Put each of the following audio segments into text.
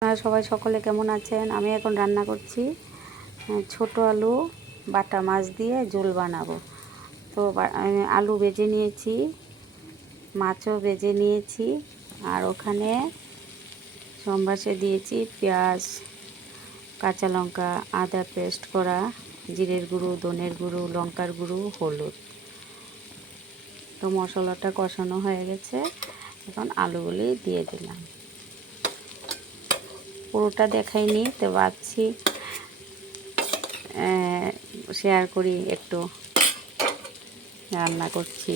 আপনারা সবাই সকলে কেমন আছেন? আমি এখন রান্না করছি ছোট আলু বাটা মাছ দিয়ে ঝোল বানাবো। তো আমি আলু ভেজে নিয়েছি, মাছও ভেজে নিয়েছি, আর ওখানে সম্বাসে দিয়েছি পেঁয়াজ, কাঁচা লঙ্কা, আদা পেস্ট করা, জিরের গুঁড়ো, ধনের গুঁড়ো, লঙ্কার গুঁড়ো, হলুদ। তো মশলাটা কষানো হয়ে গেছে, এখন আলুগুলি দিয়ে দিলাম। পুরোটা দেখাইনি, তো ভাবছি শেয়ার করি, একটু রান্না করছি।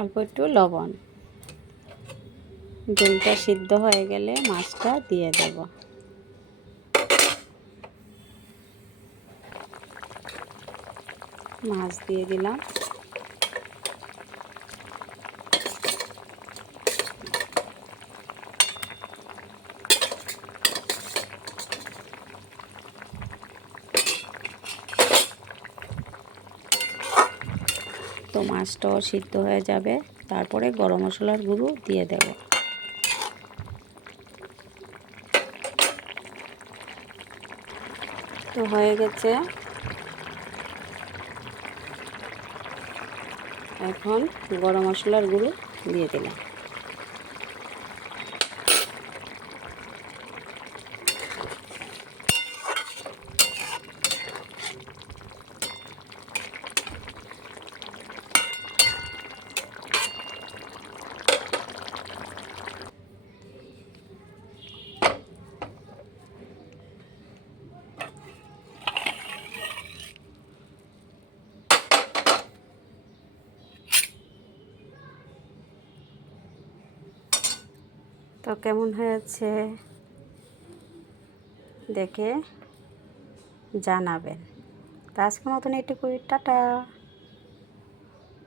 অল্প একটু লবণ, ঝোলটা সিদ্ধ হয়ে গেলে মাছটা দিয়ে দেব। মাছ দিয়ে দিলাম। তো মাছটাও সিদ্ধ হয়ে যাবে, তারপরে গরম মশলার গুঁড়ো দিয়ে দেব। তো হয়ে গেছে, এখন গরম মশলার গুঁড়ো দিয়ে দিলাম। তো কেমন হয়েছে দেখে জানাবেন। তো আজকের মতন এটুকুই, টাটা।